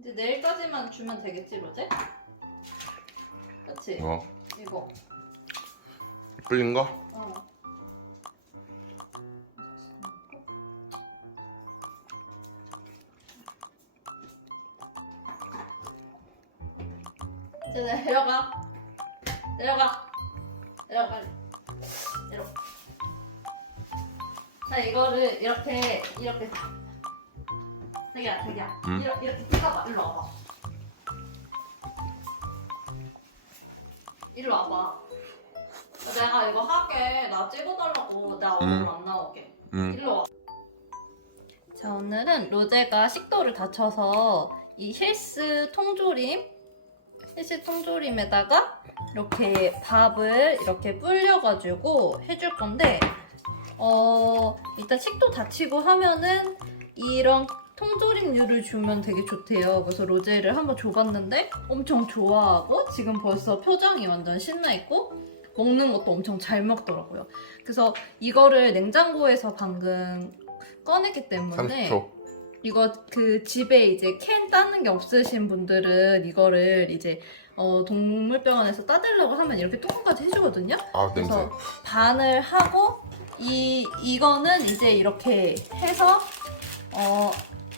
이제 내일까지만 주면 되겠지, 로제? 그치? 이거. 뿌린 거? 어. 이제 내려가. 내려가. 내려가. 내려가. 자, 이거를 이렇게 자기야. 응? 이렇게 찍어봐. 일로 와봐. 일로 와봐. 내가 이거 할게. 나 찍어달라고. 나 얼굴 안 나오게. 일로 와. 자, 오늘은 로제가 식도를 다쳐서 이 힐스 통조림에다가 이렇게 밥을 이렇게 불려가지고 해줄 건데, 일단 식도 다치고 하면은 이런 통조림류를 주면 되게 좋대요. 그래서 로제를 한번 줘봤는데 엄청 좋아하고 지금 벌써 표정이 완전 신나있고 먹는 것도 엄청 잘 먹더라고요. 그래서 이거를 냉장고에서 방금 꺼냈기 때문에 30초. 이거 그 집에 이제 캔 따는 게 없으신 분들은 이거를 이제 동물병원에서 따달라고 하면 이렇게 뚜껑까지 해주거든요. 아, 냄새. 그래서 반을 하고 이거는 이제 이렇게 해서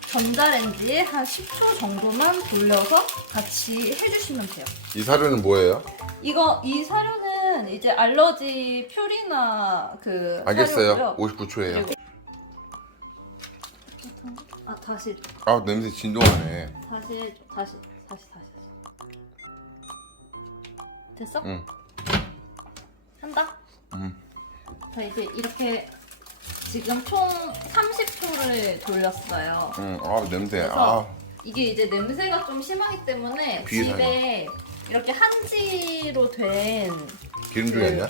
전자레인지에 한 10초 정도만 돌려서 같이 해주시면 돼요. 이 사료는 뭐예요? 이 사료는 이제 알러지 퓨리나 그 알겠어요. 사료고요. 59초예요. 다시 아, 냄새 진동하네. 다시 됐어? 응. 한다? 응. 자, 이제 이렇게 지금 총 30초를 돌렸어요. 응. 아, 냄새. 그래서 이게 이제 냄새가 좀 심하기 때문에 비슷하네. 집에 이렇게 한지로 된 기름종이 아니야?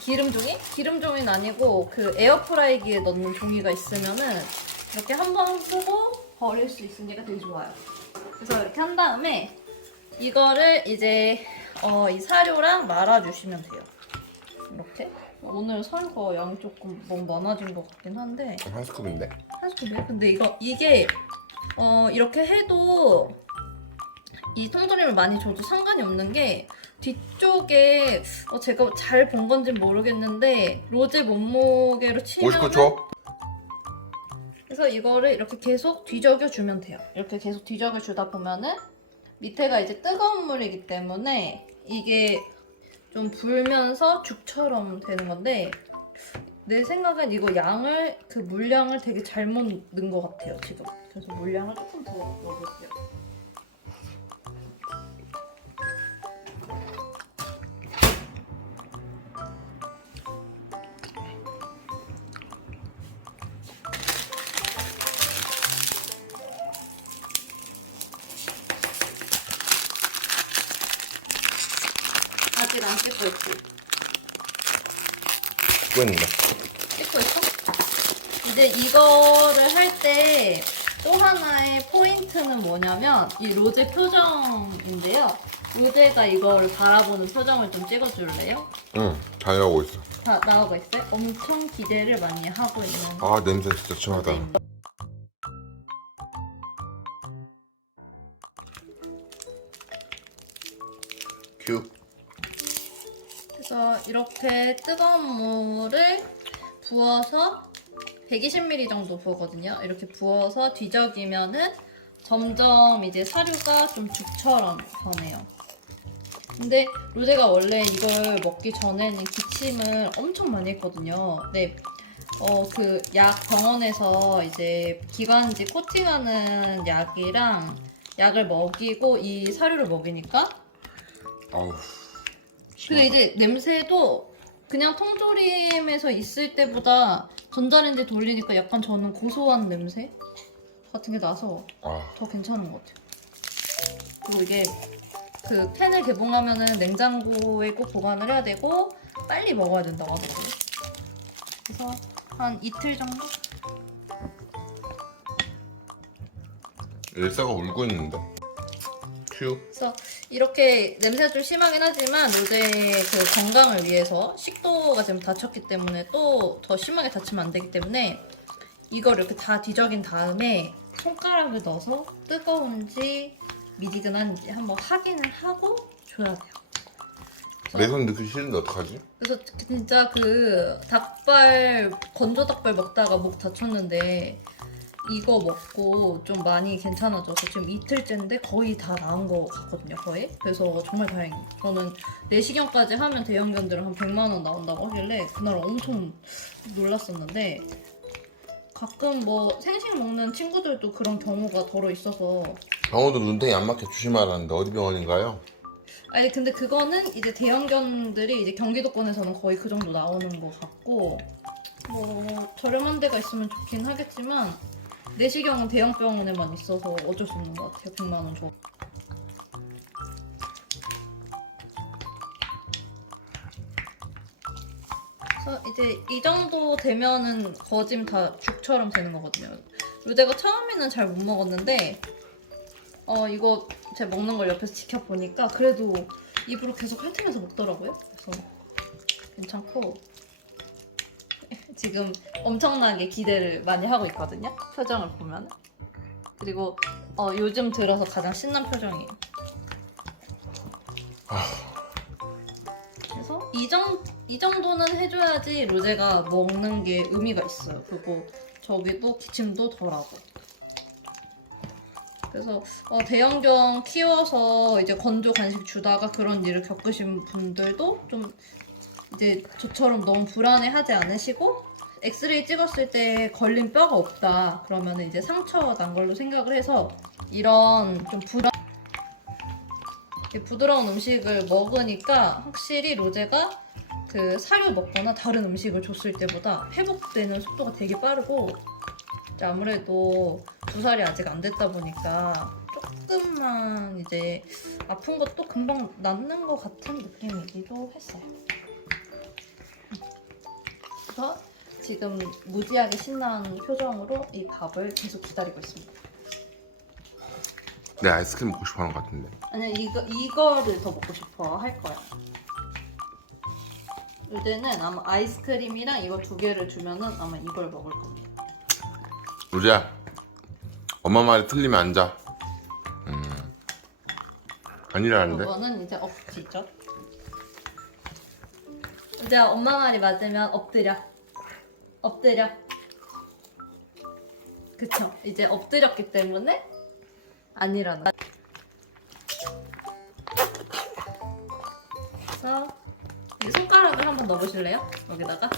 기름종이? 기름종이는 아니고 그 에어프라이기에 넣는 종이가 있으면은 이렇게 한 번 쓰고 버릴 수 있으니까 되게 좋아요. 그래서 이렇게 한 다음에 이거를 이제 이 사료랑 말아주시면 돼요. 이렇게. 오늘 사료가 양이 조금 너무 많아진 것 같긴 한데 한 스쿱인데. 한 스푼이요? 근데 이게 이렇게 해도 이 통조림을 많이 줘도 상관이 없는 게 뒤쪽에 제가 잘 본 건지는 모르겠는데 로제 몸무게로 치면 59초. 그래서 이거를 이렇게 계속 뒤적여 주면 돼요. 이렇게 계속 뒤적여 주다 보면은 밑에가 이제 뜨거운 물이기 때문에 이게 좀 불면서 죽처럼 되는 건데 내 생각엔 이거 그 물량을 되게 잘못 넣은 것 같아요 지금. 그래서 물량을 조금 더 넣어볼게요. 아직 안 찍고 있지? 찍고 있는데. 찍고 있어? 이제 이거를 할 때 또 하나의 포인트는 뭐냐면 이 로제 표정인데요. 로제가 이거를 바라보는 표정을 좀 찍어줄래요? 응. 잘 나오고 있어. 다 나오고 있어요? 엄청 기대를 많이 하고 있는 아, 냄새 진짜 심하다. 로제입니다. 큐. 그래서 이렇게 뜨거운 물을 부어서 120ml 정도 부었거든요. 이렇게 부어서 뒤적이면은 점점 이제 사료가 좀 죽처럼 변해요. 근데 로제가 원래 이걸 먹기 전에는 기침을 엄청 많이 했거든요. 네. 그 병원에서 이제 기관지 코팅하는 약이랑 약을 먹이고 이 사료를 먹이니까 아우. 근데 이제 냄새도 그냥 통조림에서 있을 때보다 전자레인지 돌리니까 약간 저는 고소한 냄새 같은 게 나서 더 괜찮은 것 같아요. 그리고 이게 그 캔을 개봉하면은 냉장고에 꼭 보관을 해야 되고 빨리 먹어야 된다고 하더라고요. 그래서 한 이틀 정도? 엘사가 울고 있는데. 큐. 그래서 이렇게 냄새가 좀 심하긴 하지만 로제의 그 건강을 위해서 식도가 지금 다쳤기 때문에 또 더 심하게 다치면 안 되기 때문에 이걸 이렇게 다 뒤적인 다음에 손가락을 넣어서 뜨거운지 미지근한지 한번 확인을 하고 줘야 돼요. 내 손 넣기 싫은데 어떡하지? 그래서 진짜 그 닭발 건조 닭발 먹다가 목 다쳤는데 이거 먹고 좀 많이 괜찮아져서 지금 이틀째인데 거의 다 나은 거 같거든요, 거의. 그래서 정말 다행이에요. 저는 내시경까지 하면 대형견들은 한 100만 원 나온다고 하길래 그날 엄청 놀랐었는데 가끔 뭐 생식 먹는 친구들도 그런 경우가 더러 있어서 병원도 눈탱이 안 맞게 조심하라는데 어디 병원인가요? 아니 근데 그거는 이제 대형견들이 이제 경기도권에서는 거의 그 정도 나오는 것 같고 뭐 저렴한 데가 있으면 좋긴 하겠지만 내시경은 대형 병원에만 있어서 어쩔 수 없는 것 같아요. 100만 원 줘. 그래서 이제 이 정도 되면은 거짐 다 죽처럼 되는 거거든요. 루데가 처음에는 잘 못 먹었는데 이거 제가 먹는 걸 옆에서 지켜보니까 그래도 입으로 계속 핥으면서 먹더라고요. 그래서 괜찮고 지금 엄청나게 기대를 많이 하고 있거든요. 표정을 보면. 그리고 요즘 들어서 가장 신난 표정이에요. 그래서 이 정도는 해줘야지 로제가 먹는 게 의미가 있어요. 그리고 저기도 기침도 덜하고. 그래서 대형견 키워서 이제 건조 간식 주다가 그런 일을 겪으신 분들도 좀 이제 저처럼 너무 불안해하지 않으시고 엑스레이 찍었을 때 걸린 뼈가 없다 그러면 이제 상처 난 걸로 생각을 해서 이런 좀 부드러운 음식을 먹으니까 확실히 로제가 그 사료 먹거나 다른 음식을 줬을 때보다 회복되는 속도가 되게 빠르고 이제 아무래도 2살이 아직 안 됐다 보니까 조금만 이제 아픈 것도 금방 낫는 것 같은 느낌이기도 했어요. 그래서 지금 무지하게 신난 표정으로 이 밥을 계속 기다리고 있습니다. 내 아이스크림 먹고 싶어 하는 것 같은데. 아니 이거를 더 먹고 싶어 할 거야. 이제는 아마 아이스크림이랑 이거 2개를 주면은 아마 이걸 먹을 겁니다. 루지야, 엄마 말이 틀리면 앉아. 아니라는데? 이거는 이제 억지죠. 이제 엄마 말이 맞으면 엎드려. 엎드려. 그쵸? 이제 엎드렸기 때문에 아니라는 거. 그래서 이 손가락을 한번 넣어보실래요? 여기다가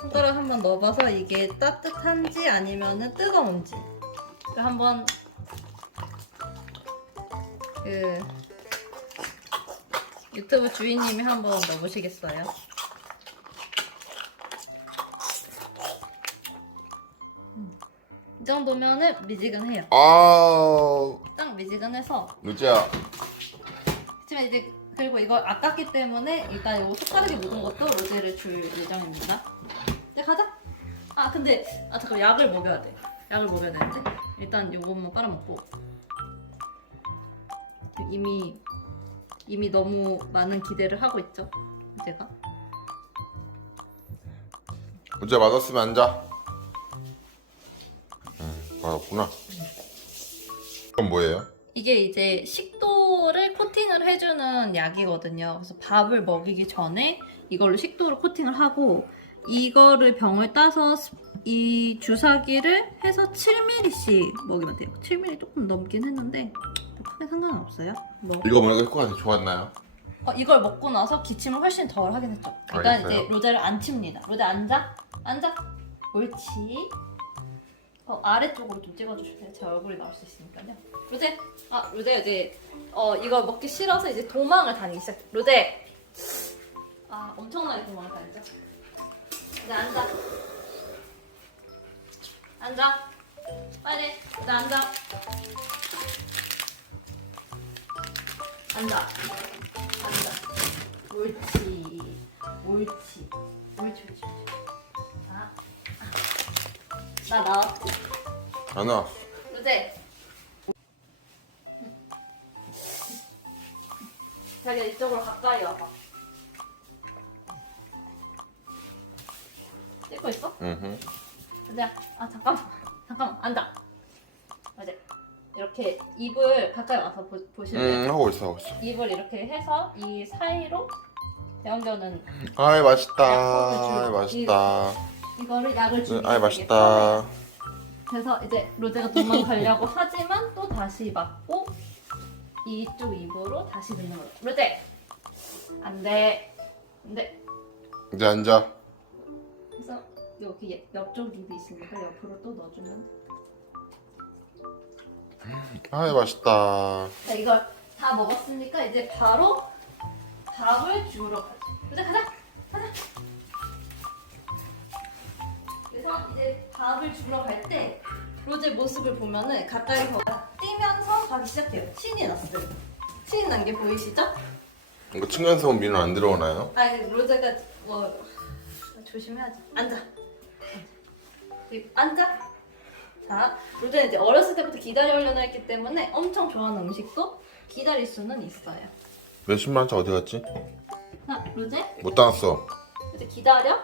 손가락 한번 넣어봐서 이게 따뜻한지 아니면 뜨거운지 한번 그 유튜브 주인님이 한번 넣어보시겠어요? 이 정도면은 미지근해요. 딱 미지근해서 루지야. 그렇지만 이제 그리고 이걸 아깝기 때문에 일단 이 손가락에 묻은 것도 로제를 줄 예정입니다. 이제 가자. 근데 잠깐 약을 먹여야 돼. 약을 먹여야 되는데 일단 이것만 빨아먹고 이미 너무 많은 기대를 하고 있죠. 제가. 루지야, 맛없으면 앉아. 맛없구나. 그건 뭐예요? 이게 이제 식도를 코팅을 해주는 약이거든요. 그래서 밥을 먹이기 전에 이걸로 식도를 코팅을 하고 이거를 병을 따서 이 주사기를 해서 7ml씩 먹이면 돼요. 7ml 조금 넘긴 했는데 크게 상관은 없어요. 이거 먹으니까 효과가 되게 좋았나요? 이걸 먹고 나서 기침을 훨씬 덜 하긴 했죠. 일단 알겠어요. 이제 로제를 안 칩니다. 로제 앉아. 앉아. 옳지. 아래쪽으로 좀 찍어주실래요? 제 얼굴이 나올 수 있으니까요. 로제, 로제 이제 이거 먹기 싫어서 이제 도망을 다니기 시작. 로제, 엄청나게 도망을 다니죠. 이제 앉아. 앉아. 빨리. 이제 앉아. 앉아. 앉아. 옳지. 옳지. 옳지. 옳지. 자. 나 나왔지? 안 와. 로제. 자기야 이쪽으로 가까이 와봐. 찍고 있어? 응. 로제야. 잠깐만. 앉아. 맞아. 이렇게 입을 가까이 와서 보실래요? 하고 있어. 입을 이렇게 해서 이 사이로 대형견은 아이 맛있다. 약속을 아이 주고. 맛있다. 이거를 약을 주기 아이 되게 맛있다. 편해요. 그래서 이제 로제가 도망가려고 하지만 또 다시 맞고 이쪽 입으로 다시 넣는 거예요. 로제! 안 돼. 안 돼. 이제 앉아. 그래서 여기 옆쪽 입이 있으니까 옆으로 또 넣어주면 돼. 아이 맛있다. 자, 이걸 다 먹었으니까 이제 바로 밥을 주우러 가자. 로제 가자! 가자! 그래서 이제 밥을 주러 갈 때 로제 모습을 보면은 가까이서 뛰면서 가기 시작해요. 신이 났어요. 신이 난 게 보이시죠? 이거 층간소음 민원 안 들어오나요? 아니 로제가 뭐 조심해야지. 앉아. 앉아. 자, 로제는 이제 어렸을 때부터 기다려 훈련을 했기 때문에 엄청 좋아하는 음식도 기다릴 수는 있어요. 몇십만 원 어디 갔지? 자, 로제 못 따놨어. 이제 기다려.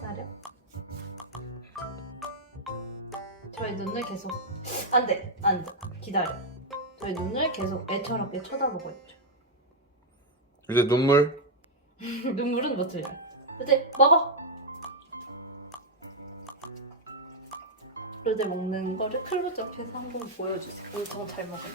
기다려. 저의 눈을 계속 안 돼. 앉아. 기다려. 저의 눈을 계속 애처롭게 쳐다보고 있죠. 이제 눈물. 눈물은 못 흘려. 로제 먹어. 로제 먹는 거를 클로즈업해서 한번 보여주세요. 엄청 잘 먹어요.